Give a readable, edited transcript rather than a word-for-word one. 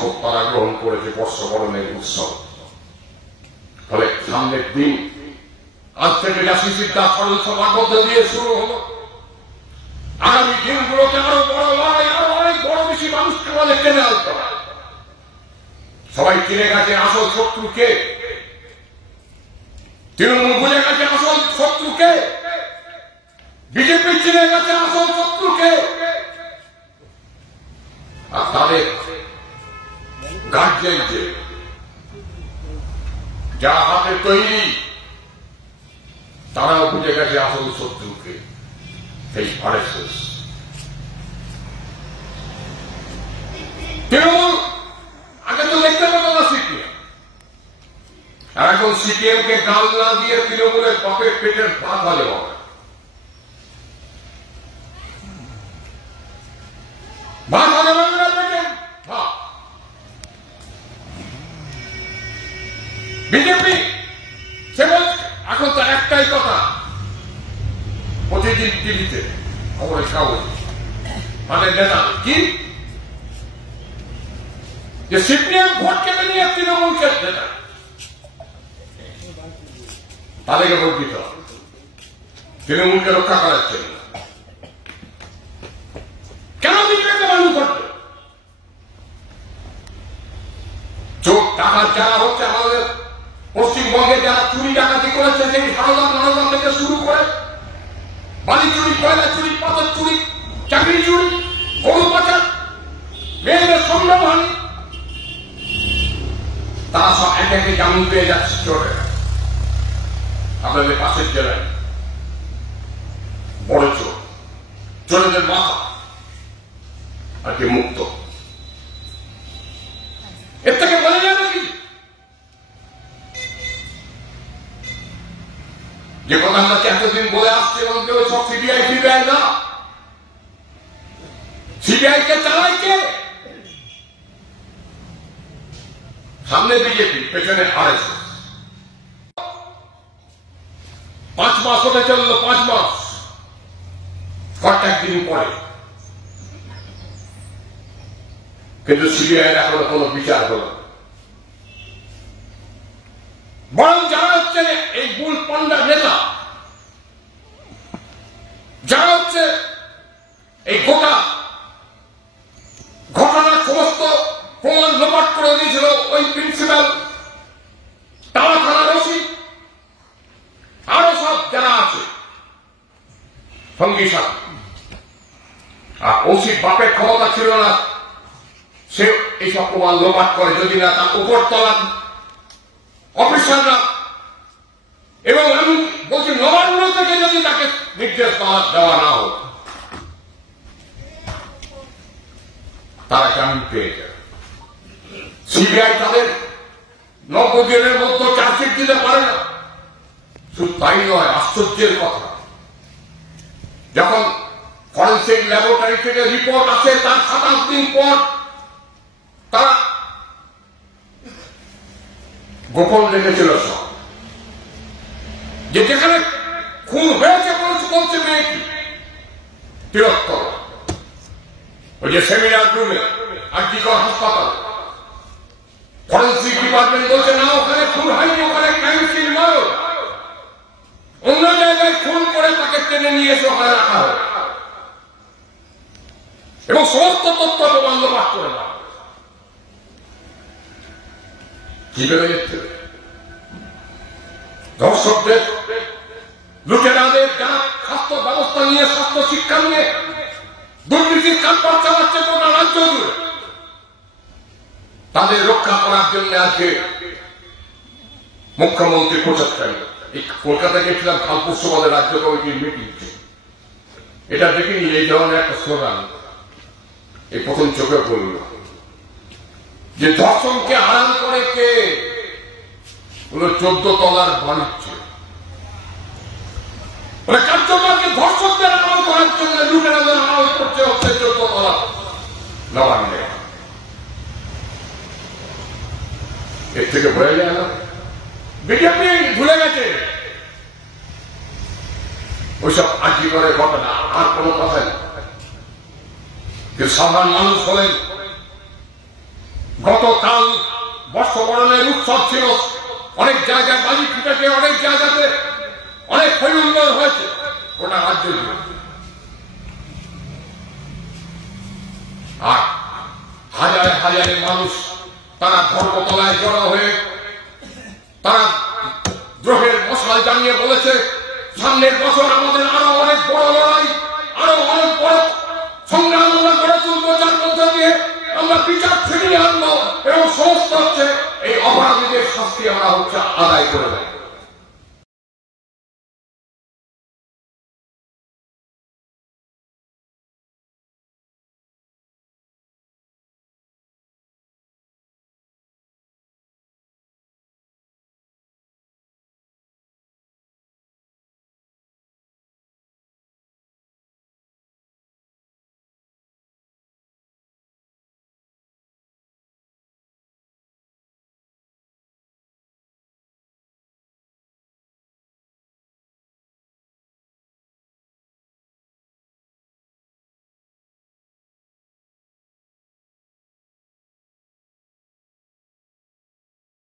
শপথ তারা গ্রহণ করেছে বর্ষবরণের উৎসব। ফলে সামনের দিন আজ থেকে জাসিসির দাস স্মরণ সভার মধ্যে দিয়ে শুরু হলো। আগামী দিনগুলোতে আরো বড় লড়াই, আরো অনেক বড় বেশি মানুষকে আমাদের টেনে আনতে হবে। সবাই চিনে গেছে আসল শত্রুকে, তৃণমূল বুঝে গেছে আসল শত্রুকে, বিজেপি চিনে গেছে আসল শত্রুকে, আর তাদের গার্জেন যে যা হাতে তৈরি তারাও বুঝে গেছে আসল শত্রুকে, সেই আরএসএস। তৃণমূল আগে তো দেখতে পেত না সিপিএম, আর এখন সিপিএম কে গাল না দিয়ে তৃণমূলের পকেট পেটের ভাত ভালো হবে। বিজেপি সে এখন তো একটাই কথা, প্রতিদিন টিভিতে খবরের কাগজ আমাদের নেতা কি যে সিপিএম ভোট কেটে নিয়ে তৃণমূলকে নেতা তাদেরকে ভোট দিতে হবে, তৃণমূলকে রক্ষা করার জন্য। কেন বিজেপিকে মানুষ করবে? চোখ টাকার যারা হচ্ছে আমাদের পশ্চিমবঙ্গে, যারা চুরি ডাকাতি করেছে, সেই সারদা থেকে শুরু করে বালি চুরি, কয়লা চুরি, পাথর চুরি, চাকরি চুরি, গরু পাচার, মেয়েদের সম্মানহানি, তারা সব একে একে জামিন পেয়ে যাচ্ছে চোরে। আপনাদের পাশের জেলায় বড় চোর, চোরেদের মাথা আর কি মুক্ত। এর থেকে বলে যায় নাকি যে কথা আমরা এতদিন বলে আসছে এবং কেউ সব সিবিআই ফিবিআই না, সিবিআই কে চালায় কে? সামনে বিজেপি, পেছনে আরএসএস। 5 মাস হতে চললো, 5 মাস, কয়েক দিন পরে কিন্তু সিবিআই এখনো কোনো বিচার হল। বরং যারা হচ্ছে এই বুল পান্ডার নেতা, যারা হচ্ছে এই গোটা ঘটনার সমস্ত প্রমাণ লোপাট করে দিয়েছিল ওই প্রিন্সিপাল, তারা থানার ওসি, আরো সব যারা আছে সঙ্গী সাথী, আর ওসির বাপের ক্ষমতা ছিল না সে এইসব প্রমাণ লোপাট করে, যদি না তার উপর তলার অফিসাররা এবং আমি বলছি নবান্ন থেকে যদি তাকে নির্দেশ দেওয়া না হোক, তারা জামিন পেয়ে যায়। সিবিআই তাদের 90 দিনের মধ্যে চার্জশিট দিতে পারে না। শুধু তাই নয়, আশ্চর্যের কথা, যখন ফরেন্সিক ল্যাবরেটরি থেকে রিপোর্ট আসে তার 27 দিন পর তারা গোপন রেখেছিল সব, যে যেখানে খুন হয়েছে বলছে মেয়েটি তিরস্কর, ওই যে সেমিনার রুমে আরজিকর হাসপাতাল, ফরেন্সিক ডিপার্টমেন্ট বলছে না ওখানে খুন হয়নি, ওখানে ক্রাইম সিন নয়, অন্য জায়গায় খুন করে তাকে টেনে নিয়ে এসে ওখানে রাখা হয় এবং সমস্ত তথ্য প্রমাণ লোপাট করে দেওয়া। কি বেড়ে যাচ্ছে দর্শকদের, লুটেরাদের যারা স্বাস্থ্য ব্যবস্থা নিয়ে, স্বাস্থ্য শিক্ষা নিয়ে দুর্নীতির কারবার চালাচ্ছে গোটা রাজ্য জুড়ে, তাদের রক্ষা করার জন্য আজকে মুখ্যমন্ত্রী প্রচেষ্টায় এই কলকাতায় গেছিলাম খালপুষ্যবাদে রাজ্য কমিটির মিটিং, এটা দেখিনি এই ধরনের একটা স্লোগান এই প্রথম চোখে পড়ল যে ধর্ষণকে আড়াল করে কে? 14 তলার বাণিজ্য, কার্যকরকে ধর্ষকদের আড়াল করার জন্য লুটেরাদের আড়াল করতে হচ্ছে 14 তলা নবান্নে। এর থেকে ভয়ে যায় না? বিজেপি ভুলে গেছে ওইসব আজীবনের ঘটনা, আর কোনো কথা নেই। সাধারণ মানুষ হলেন গতকাল বর্ষবরণের উৎসব ছিল, অনেক জায়গায় বাজি ফুটেছে, অনেক জায়গাতে অনেক হইহুল্লোড় হয়েছে গোটা রাজ্য জুড়ে। আর হাজারে হাজারে মানুষ তারা ধর্মতলায় জড়ো হয়ে তারা দ্রোহের মশাল জানিয়ে বলেছে, সামনের বছর আমাদের আরো অনেক বড় লড়াই, আরো অনেক বড় সংগ্রাম আমরা গড়ে তুলবো, যার মধ্যে দিয়ে আমরা বিচার ফিরিয়ে আনবো এবং সমস্ত হচ্ছে এই অপরাধীদের শাস্তি আমরা আদায় করে দেবো।